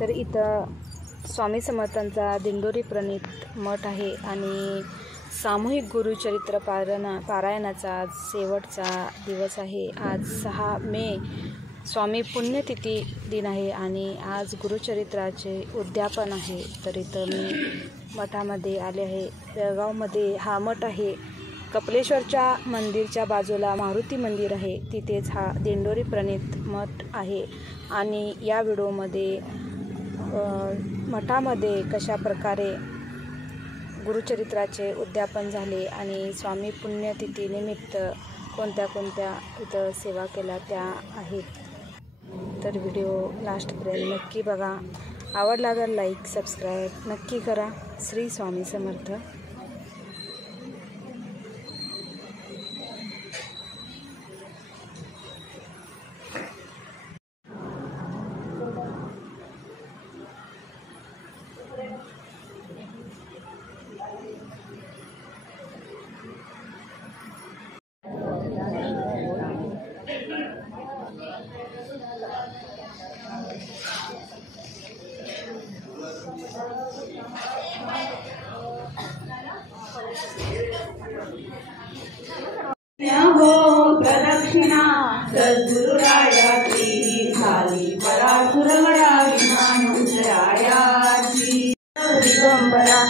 तर इथं स्वामी समर्थांचा दिंडोरी प्रणीत मठ आहे आणि सामूहिक गुरुचरित्र पारायणाचा आज शेवटचा दिवस आहे। आज 6 मे स्वामी पुण्यतिथी दिन आहे आणि आज गुरुचरित्राचे उद्यापन आहे। तर इथं मी मठामध्ये आले आहे। बेळगावमध्ये हा मठ आहे। कपिलेश्वरच्या मंदिरच्या बाजूला मारुती मंदिर आहे, तिथेच हा दिंडोरी प्रणीत मठ आहे। आणि या व्हिडिओमध्ये मठामध्ये कशा प्रकारे गुरुचरित्राचे उद्यापन झाले आणि स्वामी पुण्यतिथी निमित्त कोणत्या इथं सेवा केल्या त्या आहेत। तर व्हिडिओ लास्टपर्यंत नक्की बघा। आवडला तर लाईक सबस्क्राईब नक्की करा। श्री स्वामी समर्थ। प्रदक्षिणा सद्गुरुरायाची झाली परासुरगडा विमानरायाची। दिगंबरा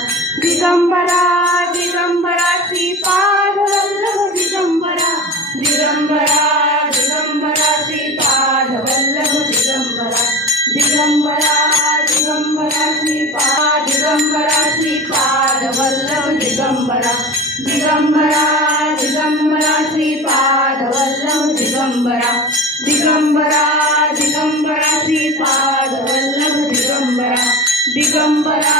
दिगंबरा दिगंबराची पाद वल्लभ दिगंबरा दिगंबरा दिगंबराची पाद वल्लभ दिगंबरा दिगंबरा दिगंबराची पाद वल्लभ दिगंबरा दिगंबरा दिगंबराची पाद वल्लभ दिगंबरा दिगंबरा दिगंबराची पाद वल्लभ दिगंबरा दिगंबरा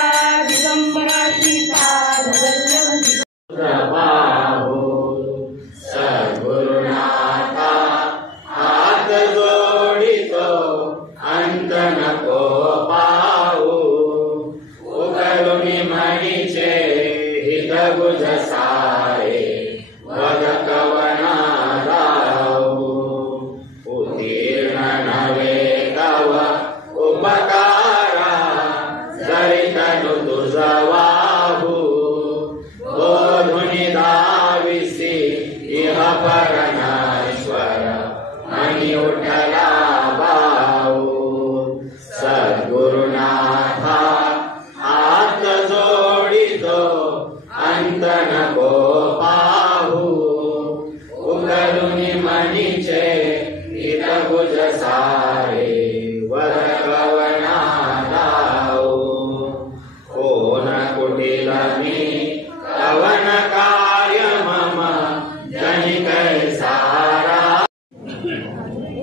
दिगंबराची पाद वल्लभ दिगंबरा। सद्गुरुनाथा हात जोडितो अंत नको पाहू, उगलुनी म्हणीचे हित गुज सारे वद कवना राहू। उत्तीर्ण नवे तव उपकारा जरी तनु तुझ वाहू, बोधुनी धाविसी इह परमेश्वर मनी उठला भाऊ। सद्गुरुनाथा हात जोडितो अंत नको पाहू, उगलुनी म्हणीचे हित गुज सारे वद कवना राहू। कोण कुटिल मी कवन कार्य मम जनि कैसारा।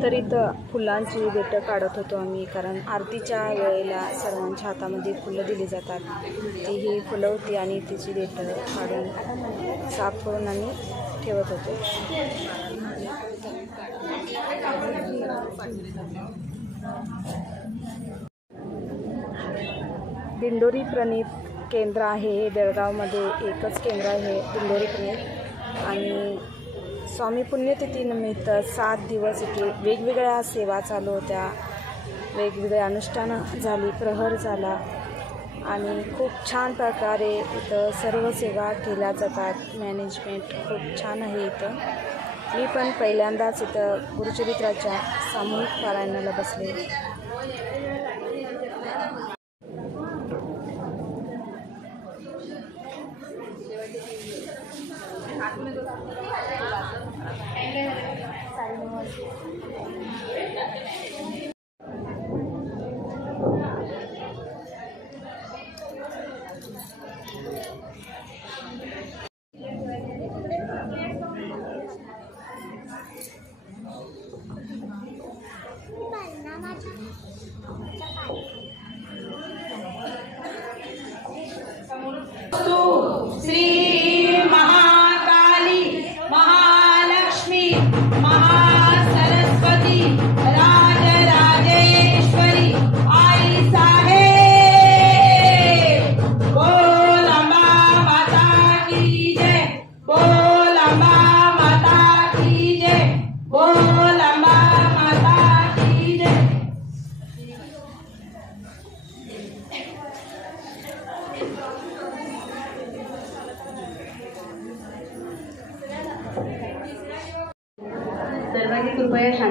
तर इथं फुलांची देठं काढत होतो आम्ही, कारण आरतीच्या वेळेला सर्वांच्या हातामध्ये फुलं दिली जातात। ती ही फुलं होती आणि तिची देठं काढून साफ करून आम्ही ठेवत होतो। दिंडोरी प्रणीत केंद्र आहे हे बेळगावमध्ये एकच केंद्र आहे दिंडोरी प्रणीत। आणि स्वामी पुण्यतिथीनिमित्त 7 दिवस इथे वेगवेगळ्या सेवा चालू होत्या, वेगवेगळे अनुष्ठानं झाली, प्रहर झाला आणि खूप छान प्रकारे इथं सर्व सेवा केल्या जातात। मॅनेजमेंट खूप छान आहे इथं। मी पण पहिल्यांदाच इथं गुरुचरित्राच्या सामूहिक पारायणाला बसले।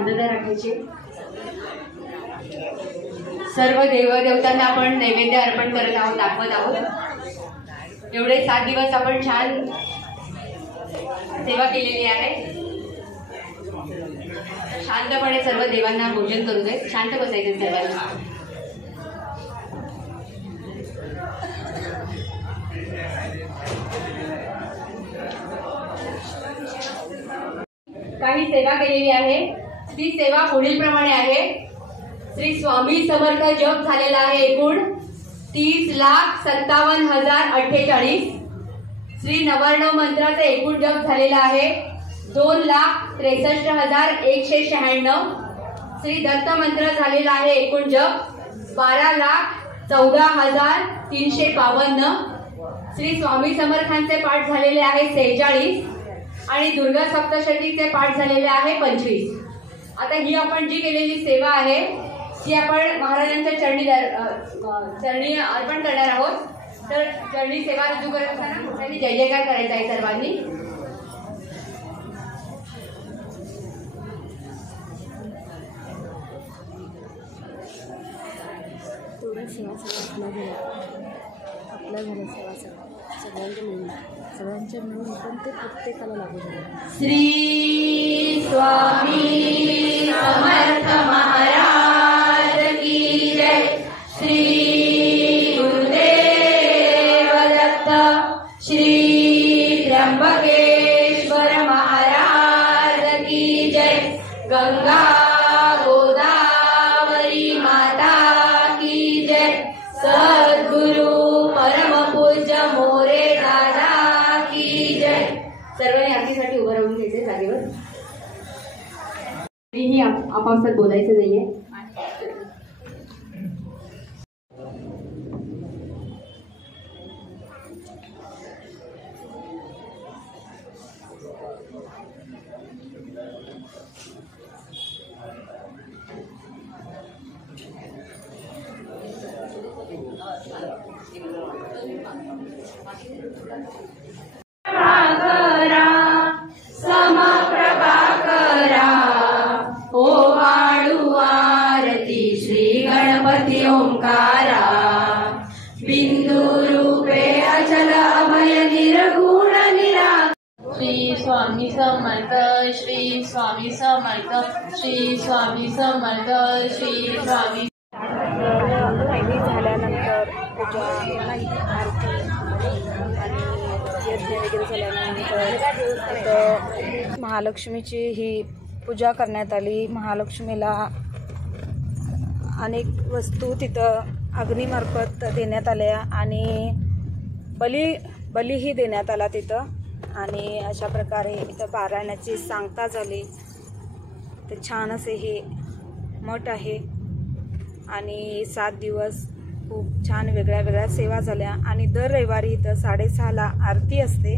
शांतता राखायची. सर्व देवदेवतांना आपण नैवेद्य अर्पण करत आहोत, दाखवत आहोत. एवढे 7 दिवस आपण छान सेवा केलेली आहे. शांतपणे सर्व देवांना भोजन करू दे. शांत बसायचं सर्वांना. काही सेवा केलेली आहे. ती सेवा पुढील प्रमाणे आहे. श्री स्वामी समर्थ जप झालेला आहे एकूण 30,57,048. श्री नवर्ण मंत्राचा एकूण जप झालेला आहे 2,63,196. श्री दत्त मंत्र झालेला आहे एकूण जप 12,14,352. श्री स्वामी समर्थांचे पाठ झालेले आहे 46 आणि दुर्गा सप्तशतीचे पाठ झालेले आहे 25. आता ही आपण जी केलेली सेवा आहे ती आपण महाराजांच्या चरणी अर्पण करणार आहोत. तर चरणी सेवा रुजू करत असताना मोठ्यांनी जय जयकार करायचा आहे सर्वांनी. आपल्या घरी सेवा सगळ्यांच्या मिळून पण ते प्रत्येकाला लागू झालं. श्री स्वामी समर्थ महाराज की जय. श्री गुरुदेव दत्त. श्री त्र्यंबकेश्वर महाराज की जय. गंगा गोदावरी माता की जय. सद्गुरु परम पूज्य मोरे दादा की जय. सर्वांनी आरतीसाठी उभं राहून घ्यायचे जागेवर. तरीही आपापसात बोलायचं नाहीये. समप्रभाकरा ओ वाळू आरती श्री गणपती ओंकारा. बिंदू रूपे अचल अभय निर्गुण निरा. श्री स्वामी समर्थ. श्री स्वामी समर्थ. श्री स्वामी समर्थ. श्री स्वामी. झाल्यानंतर पूजा आरती आणि यज्ञ वगैरे झाल्यानंतर महालक्ष्मीची ही पूजा करण्यात आली. महालक्ष्मीला अनेक वस्तू तिथं अग्नीमार्फत देण्यात आल्या आणि बलीही देण्यात आला तिथं. आणि अशा प्रकारे इथं पारायणाची सांगता झाली. तर छान असे हे मठ आहे आणि 7 दिवस खूप छान वेगळ्या वेगळ्या सेवा झाल्या. आणि दर रविवारी इथं 6:30ला आरती असते.